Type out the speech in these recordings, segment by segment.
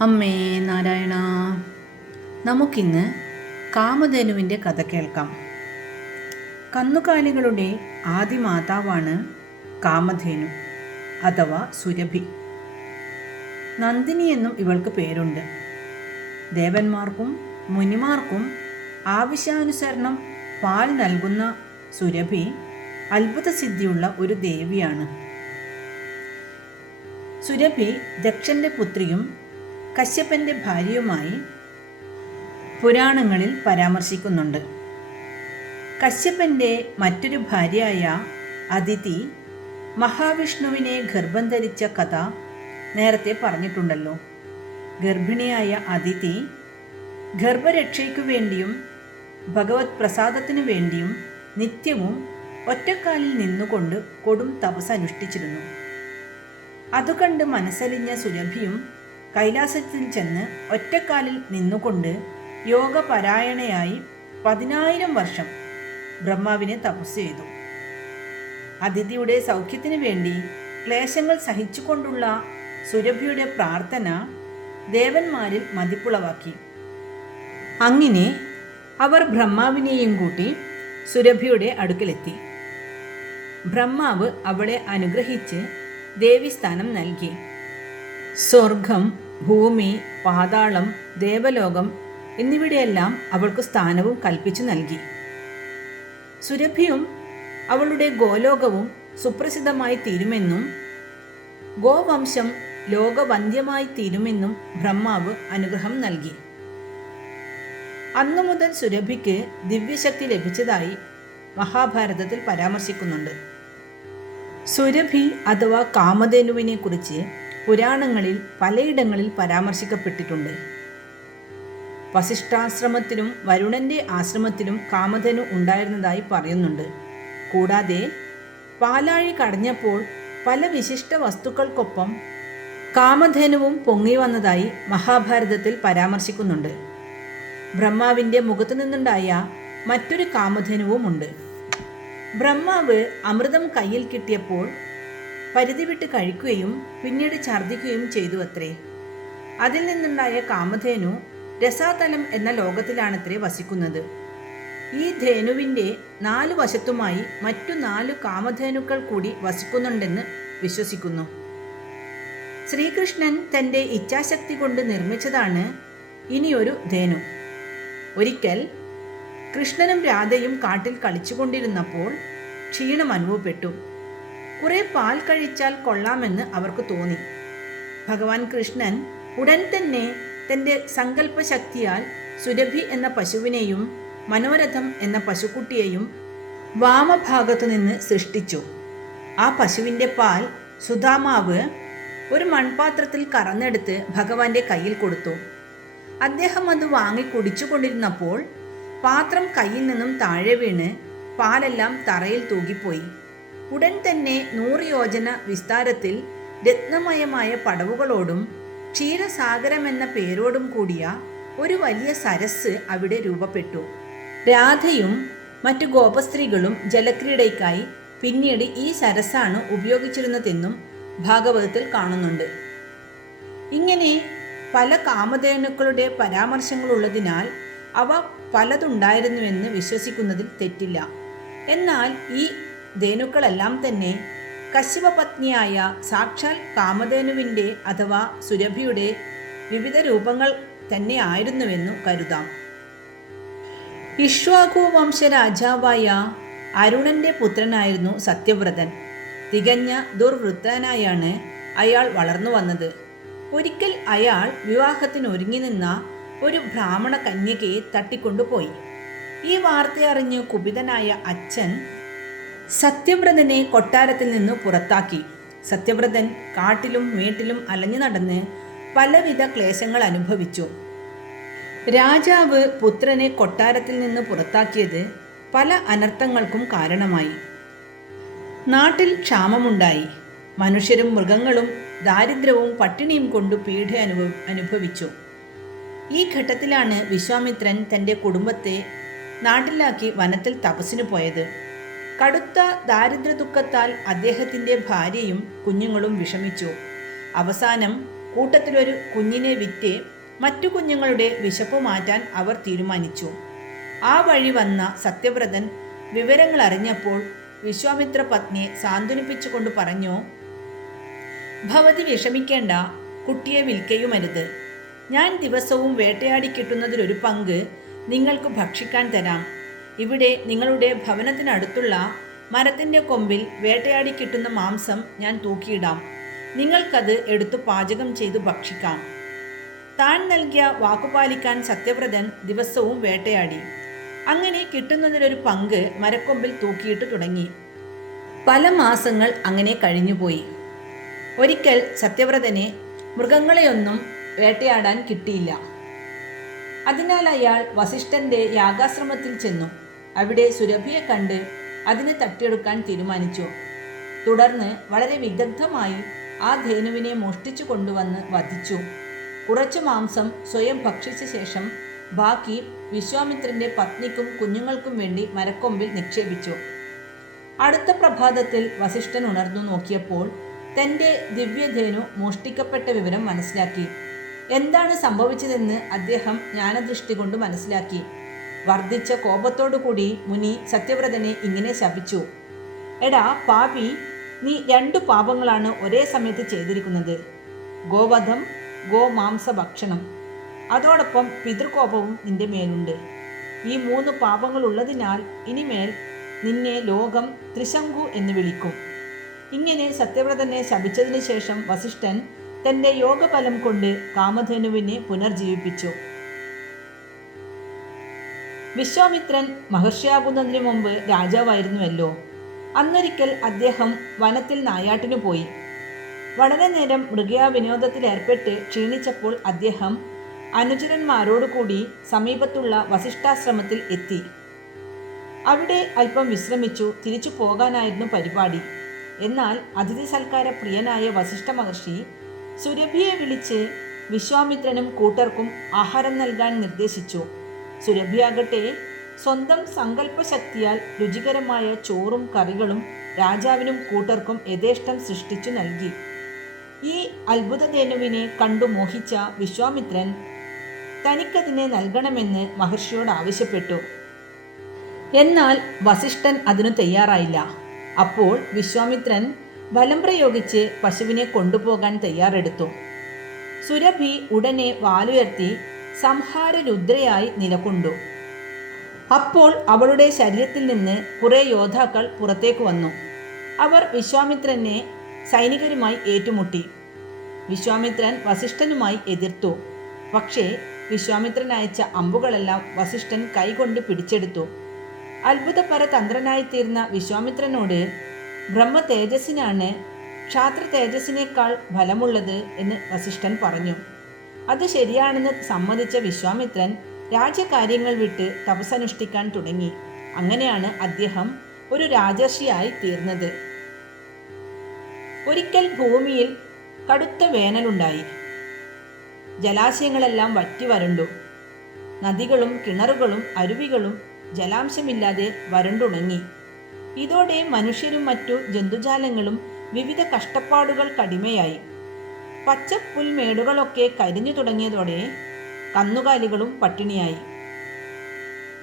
അമ്മേ നാരായണ നമുക്കിന്ന് കാമധേനുവിന്റെ കഥ കേൾക്കാം. കന്നുകാലികളുടെ ആദിമാതാവാണ് കാമധേനു അഥവാ സുരഭി. നന്ദിനി എന്നും ഇവൾക്ക് പേരുണ്ട്. ദേവന്മാർക്കും മുനിമാർക്കും ആവശ്യാനുസരണം പാൽ നൽകുന്ന സുരഭി അത്ഭുത സിദ്ധിയുള്ള ഒരു ദേവിയാണ്. സുരഭി ദക്ഷന്റെ പുത്രിയും കശ്യപന്റെ ഭാര്യയുമായി പുരാണങ്ങളിൽ പരാമർശിക്കുന്നുണ്ട്. കശ്യപ്പന്റെ മറ്റൊരു ഭാര്യയായ അതിഥി മഹാവിഷ്ണുവിനെ ഗർഭം ധരിച്ച കഥ നേരത്തെ പറഞ്ഞിട്ടുണ്ടല്ലോ. ഗർഭിണിയായ അതിഥി ഗർഭരക്ഷയ്ക്കു വേണ്ടിയും ഭഗവത് പ്രസാദത്തിനു വേണ്ടിയും നിത്യവും ഒറ്റക്കാലിൽ നിന്നുകൊണ്ട് കൊടും തപസ് അനുഷ്ഠിച്ചിരുന്നു അതുകണ്ട് മനസ്സലിഞ്ഞ സുരഭിയും കൈലാസത്തിൽ ചെന്ന് ഒറ്റക്കാലിൽ നിന്നുകൊണ്ട് യോഗപരായണയായി പതിനായിരം വർഷം ബ്രഹ്മാവിനെ തപസ് ചെയ്തു. അതിഥിയുടെ സൗഖ്യത്തിന് വേണ്ടി ക്ലേശങ്ങൾ സഹിച്ചുകൊണ്ടുള്ള സുരഭിയുടെ പ്രാർത്ഥന ദേവന്മാരിൽ മതിപ്പുളവാക്കി. അങ്ങനെ അവർ ബ്രഹ്മാവിനെയും കൂട്ടി സുരഭിയുടെ അടുക്കലെത്തി. ബ്രഹ്മാവ് അവളെ അനുഗ്രഹിച്ച് ദേവിസ്ഥാനം നൽകി. സ്വർഗം ഭൂമി പാതാളം ദേവലോകം എന്നിവിടെയെല്ലാം അവൾക്ക് സ്ഥാനവും കൽപ്പിച്ചു നൽകി. സുരഭിയും അവളുടെ ഗോലോകവും സുപ്രസിദ്ധമായി തീരുമെന്നും ഗോവംശം ലോകവന്ധ്യമായി തീരുമെന്നും ബ്രഹ്മാവ് അനുഗ്രഹം നൽകി. അന്നു മുതൽ സുരഭിക്ക് ദിവ്യശക്തി ലഭിച്ചതായി മഹാഭാരതത്തിൽ പരാമർശിക്കുന്നുണ്ട്. സുരഭി അഥവാ കാമധേനുവിനെ കുറിച്ച് പുരാണങ്ങളിൽ പലയിടങ്ങളിൽ പരാമർശിക്കപ്പെട്ടിട്ടുണ്ട്. വസിഷ്ഠാശ്രമത്തിലും വരുണന്റെ ആശ്രമത്തിലും കാമധനു ഉണ്ടായിരുന്നതായി പറയുന്നുണ്ട്. കൂടാതെ പാലാഴി കടഞ്ഞപ്പോൾ പല വിശിഷ്ട വസ്തുക്കൾക്കൊപ്പം കാമധേനുവും പൊങ്ങി വന്നതായി മഹാഭാരതത്തിൽ പരാമർശിക്കുന്നുണ്ട്. ബ്രഹ്മാവിന്റെ മുഖത്തു നിന്നുണ്ടായ മറ്റൊരു കാമധേനുവുമുണ്ട്. ബ്രഹ്മാവ് അമൃതം കയ്യിൽ കിട്ടിയപ്പോൾ പരിധി വിട്ട് കഴിക്കുകയും പിന്നീട് ഛർദ്ദിക്കുകയും ചെയ്തു അത്രേ അതിൽ നിന്നുണ്ടായ കാമധേനു രസാതലം എന്ന ലോകത്തിലാണത്രേ വസിക്കുന്നത്. ഈ ധേനുവിന്റെ നാല് വശത്തുമായി മറ്റു നാല് കാമധേനുക്കൾ കൂടി വസിക്കുന്നുണ്ടെന്ന് വിശ്വസിക്കുന്നു. ശ്രീകൃഷ്ണൻ തന്റെ ഇച്ഛാശക്തി കൊണ്ട് നിർമ്മിച്ചതാണ് ഇനിയൊരു ധേനു. ഒരിക്കൽ കൃഷ്ണനും രാധയും കാട്ടിൽ കളിച്ചുകൊണ്ടിരുന്നപ്പോൾ ക്ഷീണം അനുഭവപ്പെട്ടു. കുറെ പാൽ കഴിച്ചാൽ കൊള്ളാമെന്ന് അവർക്ക് തോന്നി. ഭഗവാൻ കൃഷ്ണൻ ഉടൻ തന്നെ തന്റെ സങ്കല്പശക്തിയാൽ സുരഭി എന്ന പശുവിനെയും മനോരഥം എന്ന പശുക്കുട്ടിയെയും വാമഭാഗത്തു നിന്ന് സൃഷ്ടിച്ചു. ആ പശുവിന്റെ പാൽ സുധാമാവ് ഒരു മൺപാത്രത്തിൽ കറന്നെടുത്ത് ഭഗവാന്റെ കയ്യിൽ കൊടുത്തു. അദ്ദേഹം അത് വാങ്ങി കുടിച്ചുകൊണ്ടിരുന്നപ്പോൾ പാത്രം കയ്യിൽ നിന്നും താഴെ വീണ് പാലെല്ലാം തറയിൽ തൂകിപ്പോയി. ഉടൻ തന്നെ നൂറ് യോജന വിസ്താരത്തിൽ രത്നമയമായ പടവുകളോടും ക്ഷീരസാഗരമെന്ന പേരോടും കൂടിയ ഒരു വലിയ സരസ് അവിടെ രൂപപ്പെട്ടു. രാധയും മറ്റു ഗോപസ്ത്രീകളും ജലക്രീഡയ്ക്കായി പിന്നീട് ഈ സരസാണ് ഉപയോഗിച്ചിരുന്നതെന്നും ഭാഗവതത്തിൽ കാണുന്നുണ്ട്. ഇങ്ങനെ പല കാമധേനുക്കളുടെ പരാമർശങ്ങളുള്ളതിനാൽ അവ പലതുണ്ടായിരുന്നുവെന്ന് വിശ്വസിക്കുന്നതിൽ തെറ്റില്ല. എന്നാൽ ഈ ധേനുക്കളെല്ലാം തന്നെ കശ്യപത്നിയായ സാക്ഷാൽ കാമധേനുവിന്റെ അഥവാ സുരഭിയുടെ വിവിധ രൂപങ്ങൾ തന്നെ ആയിരുന്നുവെന്നു കരുതാം. ഇഷ്വാകു വംശ രാജാവായ അരുണന്റെ പുത്രനായിരുന്നു സത്യവ്രതൻ. തികഞ്ഞ ദുർവൃത്തനായാണ് അയാൾ വളർന്നു വന്നത്. ഒരിക്കൽ അയാൾ വിവാഹത്തിന് ഒരുങ്ങി നിന്ന ഒരു ബ്രാഹ്മണ കന്യകയെ തട്ടിക്കൊണ്ടുപോയി. ഈ വാർത്തയറിഞ്ഞ് കുപിതനായ അച്ഛൻ സത്യവ്രതനെ കൊട്ടാരത്തിൽ നിന്ന് പുറത്താക്കി. സത്യവ്രതൻ കാട്ടിലും വീട്ടിലും അലഞ്ഞു നടന്ന് പലവിധ ക്ലേശങ്ങൾ അനുഭവിച്ചു. രാജാവ് പുത്രനെ കൊട്ടാരത്തിൽ നിന്ന് പുറത്താക്കിയത് പല അനർത്ഥങ്ങൾക്കും കാരണമായി. നാട്ടിൽ ക്ഷാമമുണ്ടായി. മനുഷ്യരും മൃഗങ്ങളും ദാരിദ്ര്യവും പട്ടിണിയും കൊണ്ട് പീഡ അനുഭവ അനുഭവിച്ചു. ഈ ഘട്ടത്തിലാണ് വിശ്വാമിത്രൻ തന്റെ കുടുംബത്തെ നാട്ടിലാക്കി വനത്തിൽ തപസ്സിന് പോയത്. കടുത്ത ദാരിദ്ര്യ ദുഃഖത്താൽ അദ്ദേഹത്തിന്റെ ഭാര്യയും കുഞ്ഞുങ്ങളും വിഷമിച്ചു. അവസാനം കൂട്ടത്തിലൊരു കുഞ്ഞിനെ വിറ്റ് മറ്റു കുഞ്ഞുങ്ങളുടെ വിശപ്പ് മാറ്റാൻ അവർ തീരുമാനിച്ചു. ആ വഴി വന്ന സത്യവ്രതൻ വിവരങ്ങൾ അറിഞ്ഞപ്പോൾ വിശ്വാമിത്ര പത്നിയെ സാന്ത്വനിപ്പിച്ചുകൊണ്ട് പറഞ്ഞു ഭവതി വിഷമിക്കേണ്ട കുട്ടിയെ വിൽക്കയുമരുത്. ഞാൻ ദിവസവും വേട്ടയാടി കിട്ടുന്നതിലൊരു പങ്ക് നിങ്ങൾക്ക് ഭക്ഷിക്കാൻ തരാം. ഇവിടെ നിങ്ങളുടെ ഭവനത്തിനടുത്തുള്ള മരത്തിന്റെ കൊമ്പിൽ വേട്ടയാടി കിട്ടുന്ന മാംസം ഞാൻ തൂക്കിയിടാം. നിങ്ങൾക്കത് എടുത്തു പാചകം ചെയ്തു ഭക്ഷിക്കാം. താൻ നൽകിയ വാക്കുപാലിക്കാൻ സത്യവ്രതൻ ദിവസവും വേട്ടയാടി. അങ്ങനെ കിട്ടുന്നതിലൊരു പങ്ക് മരക്കൊമ്പിൽ തൂക്കിയിട്ട് തുടങ്ങി. പല മാസങ്ങൾ അങ്ങനെ കഴിഞ്ഞുപോയി. ഒരിക്കൽ സത്യവ്രതനെ മൃഗങ്ങളെയൊന്നും വേട്ടയാടാൻ കിട്ടിയില്ല. അതിനാൽ അയാൾ വസിഷ്ഠന്റെ യാഗാശ്രമത്തിൽ ചെന്നു. അവിടെ സുരഭിയെ കണ്ട് അതിനെ തട്ടിയെടുക്കാൻ തീരുമാനിച്ചു. തുടർന്ന് വളരെ വിദഗ്ധമായി ആ ധേനുവിനെ മോഷ്ടിച്ചു കൊണ്ടുവന്ന് വധിച്ചു. കുറച്ചു മാംസം സ്വയം ഭക്ഷിച്ച ശേഷം ബാക്കി വിശ്വാമിത്രന്റെ പത്നിക്കും കുഞ്ഞുങ്ങൾക്കും വേണ്ടി മരക്കൊമ്പിൽ നിക്ഷേപിച്ചു. അടുത്ത പ്രഭാതത്തിൽ വസിഷ്ഠൻ ഉണർന്നു നോക്കിയപ്പോൾ തന്റെ ദിവ്യധേനു മോഷ്ടിക്കപ്പെട്ട വിവരം മനസ്സിലാക്കി. എന്താണ് സംഭവിച്ചതെന്ന് അദ്ദേഹം ജ്ഞാനദൃഷ്ടി കൊണ്ട് മനസ്സിലാക്കി. വർദ്ധിച്ച കോപത്തോടുകൂടി മുനി സത്യവ്രതനെ ഇങ്ങനെ ശപിച്ചു. എടാ പാപി നീ രണ്ടു പാപങ്ങളാണ് ഒരേ സമയത്ത് ചെയ്തിരിക്കുന്നത്. ഗോവധം ഗോമാംസ ഭക്ഷണം അതോടൊപ്പം പിതൃകോപവും നിന്റെ മേലുണ്ട്. ഈ മൂന്ന് പാപങ്ങൾ ഉള്ളതിനാൽ ഇനിമേൽ നിന്നെ ലോകം ത്രിശങ്കു എന്ന് വിളിക്കും. ഇങ്ങനെ സത്യവ്രതനെ ശപിച്ചതിന് ശേഷം വസിഷ്ഠൻ തന്റെ യോഗബലം കൊണ്ട് കാമധേനുവിനെ പുനർജീവിപ്പിച്ചു. വിശ്വാമിത്രൻ മഹർഷിയാകുന്നതിനു മുമ്പ് രാജാവായിരുന്നുവല്ലോ. അന്നൊരിക്കൽ അദ്ദേഹം വനത്തിൽ നായാട്ടിനു പോയി. വളരെ നേരം മൃഗയാ വിനോദത്തിൽ ഏർപ്പെട്ട് ക്ഷീണിച്ചപ്പോൾ അദ്ദേഹം അനുചരന്മാരോടുകൂടി സമീപത്തുള്ള വസിഷ്ഠാശ്രമത്തിൽ എത്തി. അവിടെ അല്പം വിശ്രമിച്ചു തിരിച്ചു പോകാനായിരുന്നു പരിപാടി. എന്നാൽ അതിഥി സൽക്കാര പ്രിയനായ വസിഷ്ഠ മഹർഷി സുരഭിയെ വിളിച്ച് വിശ്വാമിത്രനും കൂട്ടർക്കും ആഹാരം നൽകാൻ നിർദ്ദേശിച്ചു. സുരഭിയാകട്ടെ. സ്വന്തം സങ്കല്പശക്തിയാൽ രുചികരമായ ചോറും കറികളും രാജാവിനും കൂട്ടർക്കും യഥേഷ്ടം സൃഷ്ടിച്ചു നൽകി. ഈ അത്ഭുതധേനുവിനെ കണ്ടു മോഹിച്ച വിശ്വാമിത്രൻ തനിക്കതിനെ നൽകണമെന്ന് മഹർഷിയോട് ആവശ്യപ്പെട്ടു. എന്നാൽ വസിഷ്ഠൻ അതിനു തയ്യാറായില്ല. അപ്പോൾ വിശ്വാമിത്രൻ ബലം പ്രയോഗിച്ച് പശുവിനെ കൊണ്ടുപോകാൻ തയ്യാറെടുത്തു. സുരഭി ഉടനെ വാലുയർത്തി സംഹാരരുദ്രയായി നിലകൊണ്ടു. അപ്പോൾ അവളുടെ ശരീരത്തിൽ നിന്ന് കുറേ യോദ്ധാക്കൾ പുറത്തേക്ക് വന്നു. അവർ വിശ്വാമിത്രനെ സൈനികരുമായി ഏറ്റുമുട്ടി. വിശ്വാമിത്രൻ വസിഷ്ഠനുമായി എതിർത്തു. പക്ഷേ വിശ്വാമിത്രൻ അയച്ച അമ്പുകളെല്ലാം വസിഷ്ഠൻ കൈകൊണ്ട് പിടിച്ചെടുത്തു. അത്ഭുതപര തന്ത്രനായി തീർന്ന വിശ്വാമിത്രനോട് ബ്രഹ്മ തേജസ്സിനാണ് ക്ഷാത്ര തേജസ്സിനേക്കാൾ ഫലമുള്ളത് എന്ന് വസിഷ്ഠൻ പറഞ്ഞു. അത് ശരിയാണെന്ന് സമ്മതിച്ച വിശ്വാമിത്രൻ രാജ്യകാര്യങ്ങൾ വിട്ട് തപസ്സനുഷ്ഠിക്കാൻ തുടങ്ങി. അങ്ങനെയാണ് അദ്ദേഹം ഒരു രാജർഷിയായി തീർന്നത്. ഒരിക്കൽ ഭൂമിയിൽ കടുത്ത വേനലുണ്ടായി. ജലാശയങ്ങളെല്ലാം വറ്റി വരണ്ടു. നദികളും കിണറുകളും അരുവികളും ജലാംശമില്ലാതെ വരണ്ടുണങ്ങി. ഇതോടെ മനുഷ്യരും മറ്റു ജന്തുജാലങ്ങളും വിവിധ കഷ്ടപ്പാടുകൾ കടിമയായി. പച്ച പുൽമേടുകളൊക്കെ കരിഞ്ഞു തുടങ്ങിയതോടെ കന്നുകാലികളും പട്ടിണിയായി.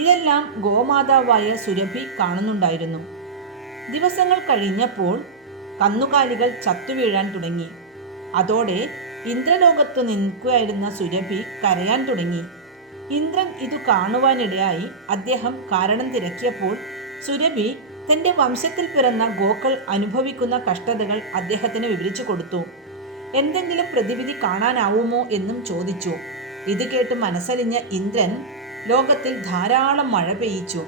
ഇതെല്ലാം ഗോമാതാവായ സുരഭി കാണുന്നുണ്ടായിരുന്നു. ദിവസങ്ങൾ കഴിഞ്ഞപ്പോൾ കന്നുകാലികൾ ചത്തുവീഴാൻ തുടങ്ങി. അതോടെ ഇന്ദ്രലോകത്ത് നിൽക്കുകയായിരുന്ന സുരഭി കരയാൻ തുടങ്ങി. ഇന്ദ്രൻ ഇത് കാണുവാനിടയായി അദ്ദേഹം കാരണം തിരക്കിയപ്പോൾ സുരഭി തന്റെ വംശത്തിൽ പിറന്ന ഗോക്കൾ അനുഭവിക്കുന്ന കഷ്ടതകൾ അദ്ദേഹത്തിന് വിവരിച്ചു കൊടുത്തു. എന്തെങ്കിലും പ്രതിവിധി കാണാനാവുമോ എന്നും ചോദിച്ചു. ഇത് കേട്ട് മനസ്സലിഞ്ഞ ഇന്ദ്രൻ ലോകത്തിൽ ധാരാളം മഴ പെയ്യിച്ചു.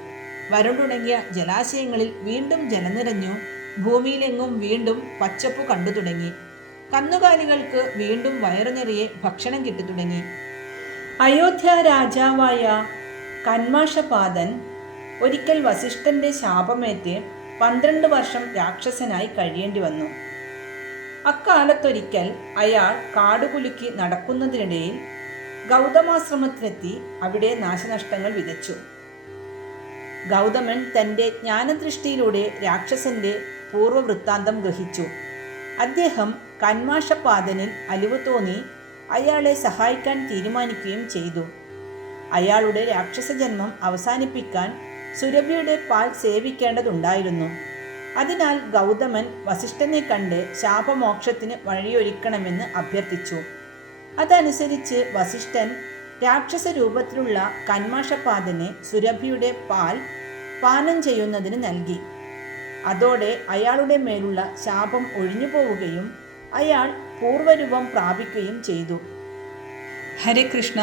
വരണ്ടുണങ്ങിയ ജലാശയങ്ങളിൽ വീണ്ടും ജലനിറഞ്ഞു. ഭൂമിയിലെങ്ങും വീണ്ടും പച്ചപ്പ് കണ്ടു തുടങ്ങി. കന്നുകാലികൾക്ക് വീണ്ടും വയറുനിറയെ ഭക്ഷണം കിട്ടു തുടങ്ങി. അയോധ്യ രാജാവായ കന്മാഷപാദൻ ഒരിക്കൽ വസിഷ്ഠന്റെ ശാപമേറ്റ് പന്ത്രണ്ട് വർഷം രാക്ഷസനായി കഴിയേണ്ടി വന്നു. അക്കാലത്തൊരിക്കൽ അയാൾ കാടുകുലുക്കി നടക്കുന്നതിനിടയിൽ ഗൗതമാശ്രമത്തിലെത്തി അവിടെ നാശനഷ്ടങ്ങൾ വിതച്ചു. ഗൗതമൻ തന്റെ ജ്ഞാനദൃഷ്ടിയിലൂടെ രാക്ഷസന്റെ പൂർവവൃത്താന്തം ഗ്രഹിച്ചു. അദ്ദേഹം കന്മാഷപാതനിൽ അലിവ് തോന്നി അയാളെ സഹായിക്കാൻ തീരുമാനിക്കുകയും ചെയ്തു. അയാളുടെ രാക്ഷസജന്മം അവസാനിപ്പിക്കാൻ സുരഭിയുടെ പാൽ സേവിക്കേണ്ടതുണ്ടായിരുന്നു. അതിനാൽ ഗൗതമൻ വസിഷ്ഠനെ കണ്ട് ശാപമോക്ഷത്തിന് വഴിയൊരുക്കണമെന്ന് അഭ്യർത്ഥിച്ചു. അതനുസരിച്ച് വസിഷ്ഠൻ രാക്ഷസ രൂപത്തിലുള്ള കന്മാഷപാതനെ സുരഭിയുടെ പാൽ പാനം ചെയ്യുന്നതിന് നൽകി. അതോടെ അയാളുടെ മേലുള്ള ശാപം ഒഴിഞ്ഞു പോവുകയും അയാൾ പൂർവരൂപം പ്രാപിക്കുകയും ചെയ്തു. ഹരേ കൃഷ്ണ.